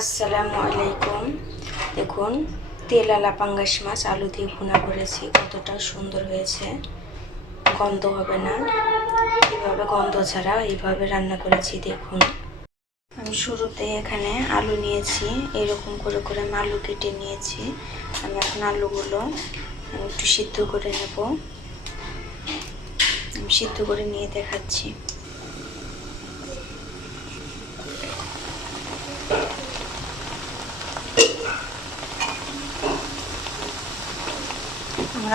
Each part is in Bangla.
আসসালামু আলাইকুম। দেখুন, তেল আলা পাঙ্গাস মাছ আলু দিয়ে ভুনা করেছি, কতটা সুন্দর হয়েছে। গন্ধ হবে না। এভাবে গন্ধ ছাড়া এইভাবে রান্না করেছি, দেখুন। আমি শুরুতে এখানে আলু নিয়েছি, এরকম করে করে আমি আলু কেটে নিয়েছি। আমি এখন আলুগুলো একটু সিদ্ধ করে নেব। আমি সিদ্ধ করে নিয়ে দেখাচ্ছি।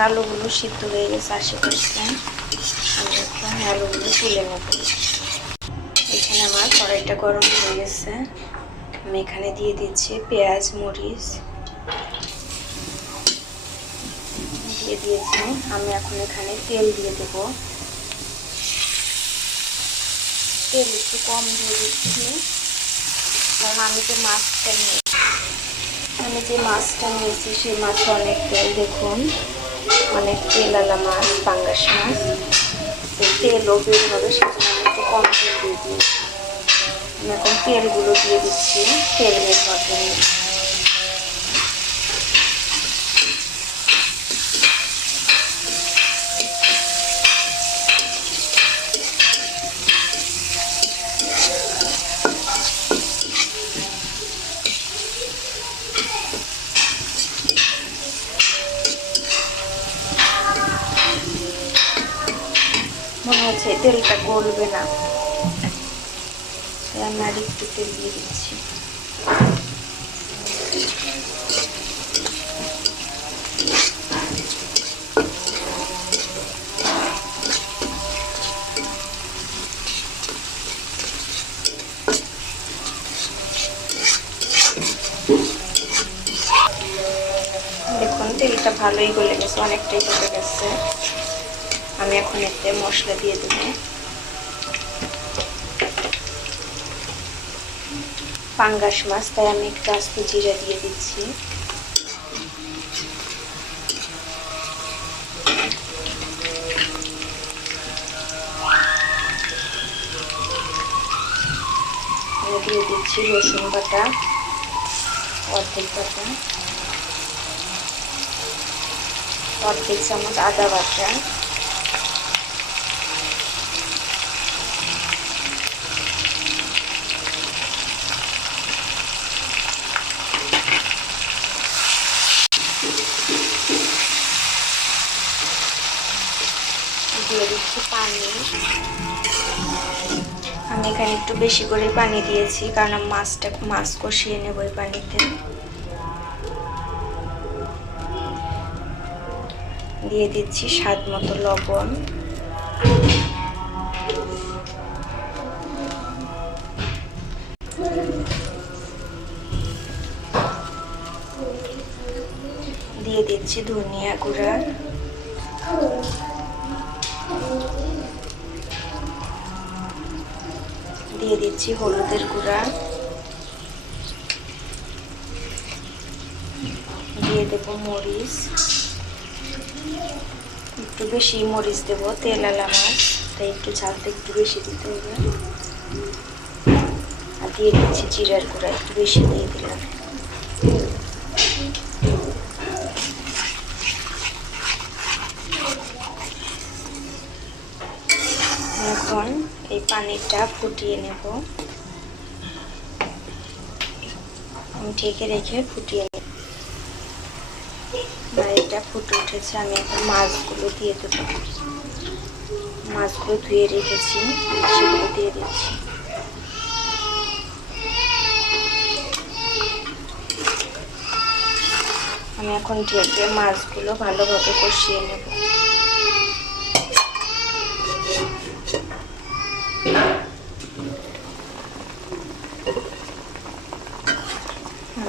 আলুগুলো সিদ্ধ হয়ে গেছে আশি পার্সেন্ট আমি এখন আলুগুলো তুলে নেব। এখানে আমার কড়াইটা গরম হয়ে গেছে। আমি এখানে দিয়ে দিচ্ছি পেঁয়াজ, মরিচ। দিয়ে দিয়েছি। আমি এখন এখানে তেল দিয়ে দেব। তেল একটু কম দিয়ে দিচ্ছি। কারণ আমি যে মাছটা নিয়ে আমি যে মাছটা নিয়েছি, সেই মাছ অনেক তেল, দেখুন। অনেক তেল আলা মাছ, পাঙ্গাস মাছ। তেলও বের একটু কম তেল দিয়ে আমি এখন তেলগুলো দিয়ে দিচ্ছি, তেল বের মনে হচ্ছে তেলটা গলবে না। আর একটু তেল দিয়ে দিচ্ছি। দেখুন, তেলটা ভালোই গলে গেছে, অনেকটাই গলে গেছে। আমি এখন এতে মশলা দিয়ে দেবো। পাঙ্গাস মাছ, তাই আমি একটু আস্ত জিরা দিয়ে দিচ্ছি। দিয়ে দিচ্ছি রসুন বাটা, অর্ধেক বাটা। অর্ধেক চামচ আদা বাটা দিয়ে দিচ্ছি পানি আমি এখানে একটু বেশি করে পানি দিয়েছি, কারণ মাছটা, মাছ কষিয়ে নেব এই পানিতে। দিয়ে দিচ্ছি স্বাদ মতো লবণ। দিয়ে দিচ্ছি ধনিয়া গুঁড়া। দিয়ে দিচ্ছি হলুদের গুঁড়া। দিয়ে দেবো মরিচ। একটু বেশি মরিচ দেব, তেল আলা মাছ তাই একটু ঝালটা একটু বেশি দিতে হবে। আর দিয়ে দিচ্ছি জিরার গুঁড়া, একটু বেশি দিয়ে দিলাম এখন পানিটা ফুটিয়ে নেব। ঢেকে রেখে ফুটিয়ে নেব। এটা ফুটে উঠেছে, আমি এখন মাছগুলো দিয়ে দেবো। মাছগুলো ধুয়ে রেখেছি, সেগুলো দিয়ে দিচ্ছি। আমি এখন ঢেকে মাছগুলো ভালোভাবে কষিয়ে নেব।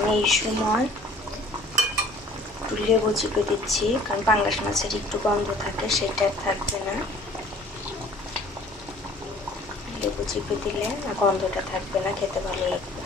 আমি এই সময় একটু লেবু চিপে দিচ্ছি, কারণ পাঙ্গাস মাছের একটু গন্ধ থাকে, সেটা থাকবে না। লেবু চিপে দিলে গন্ধটা থাকবে না, খেতে ভালো লাগবে।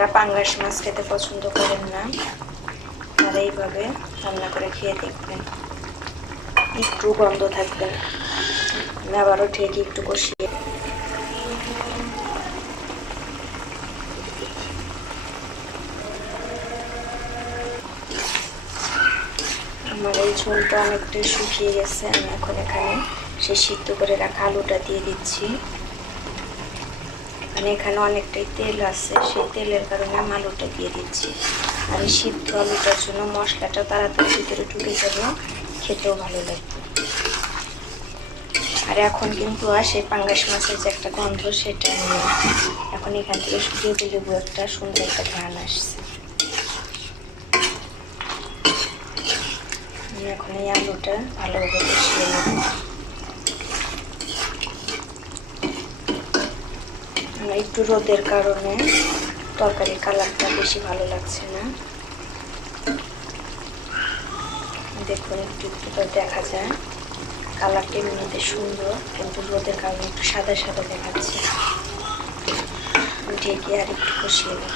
যারা পাঙ্গাস মাছ খেতে পছন্দ করেন না। তারা এইভাবে রান্না করে খেয়ে দেখবেন। একটু গন্ধ থাকবে। আমি আবারও ঠিক একটু কষিয়ে আমার এই ঝোলটা অনেকটাই শুকিয়ে গেছে। আমি এখন এখানে সে সিদ্ধ করে রাখা আলুটা দিয়ে দিচ্ছি। মানে এখানে অনেকটাই তেল আছে, সেই তেলের কারণে আমি আলুটা দিয়ে দিচ্ছি। আর এই সিদ্ধ আলুটার জন্য মশলাটা তাড়াতাড়ি ভিতরে ঢুকে যাবে খেতেও ভালো লাগবে আর এখন কিন্তু আর সেই পাঙ্গাস মাছের যে একটা গন্ধ, সেটা নেই। এখন এখান থেকে শুকিয়ে লেবু একটা সুন্দর একটা ঘ্রাণ আসছে। এখন এই আলুটা ভালোভাবে কষিয়ে নেব। একটু রোদের কারণে তরকারির কালারটা বেশি ভালো লাগছে না। দেখুন, একটু একটু তো দেখা যায়। কালারটা এমনিতে সুন্দর, কিন্তু রোদের কারণে একটু সাদা সাদা দেখাচ্ছে। ঢেকে আর একটু কষিয়ে নেব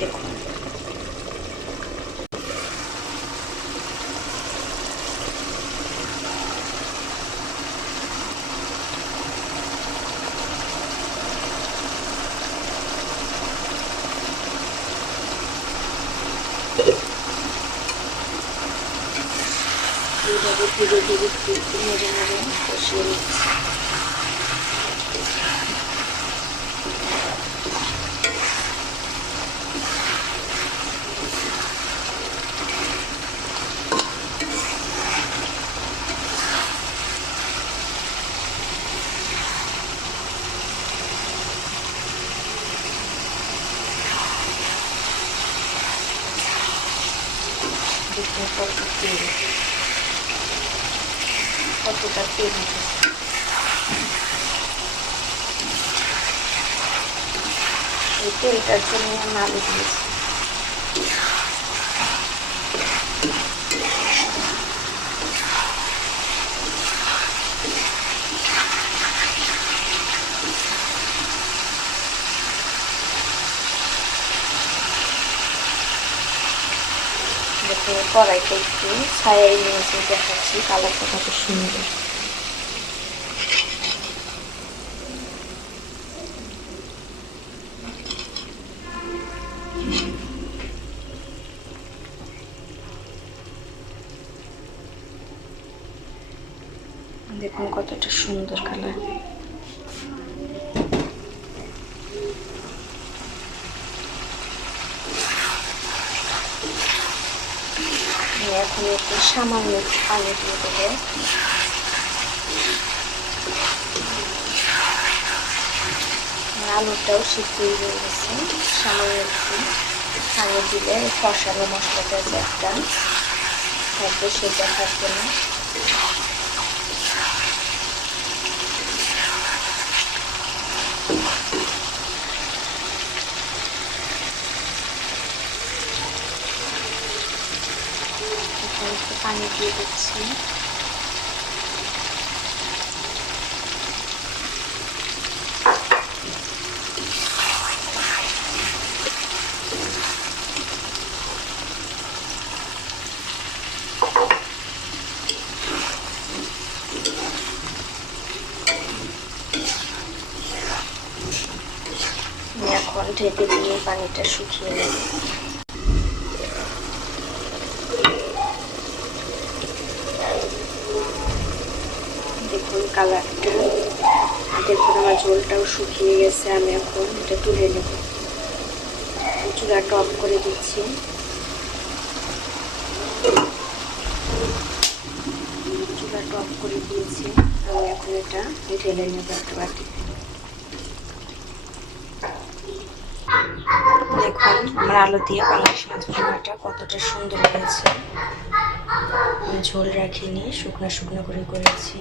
দেখুন এইভাবে ধীরে ধীরে একটু একটু নেড়ে নেড়ে কষিয়ে নিচ্ছি দেখুন কত তেল কতটা তেল উঠেছে এই তেলটার জন্য আমি আলু দিয়েছি। দেখুন কড়াইটা একটু ছায়াই নিয়েছে দেখাচ্ছি কালারটা কত সুন্দর। দেখুন কতটা সুন্দর কালার আমি এখন একটু সামান্য আলু দিয়ে দেবো আলুটাও সিদ্ধ হয়ে গেছে। সামান্য একটু পানি দিলে কষানো মশলাটা যে একটা থাকবে সেটা থাকবে না এখন একটু পানি দিয়ে দিচ্ছি। এখন ঢেকে দিয়ে পানিটা শুকিয়ে নেব দেখুন কালারটা। দেখুন আমার ঝোলটাও শুকিয়ে গেছে, আমি এখন এটা তুলে নেব। চুলাটা অফ করে দিচ্ছি। চুলাটা অফ করে দিয়েছি, আমি এখন এটা ঢেলে নেব একটা বাটি। দেখুন, আমার আলু দিয়ে বাংলাদেশ মাছ ভুনাটা কতটা সুন্দর হয়েছে। আমি ঝোল রাখিনি, শুকনো শুকনো করে করেছি।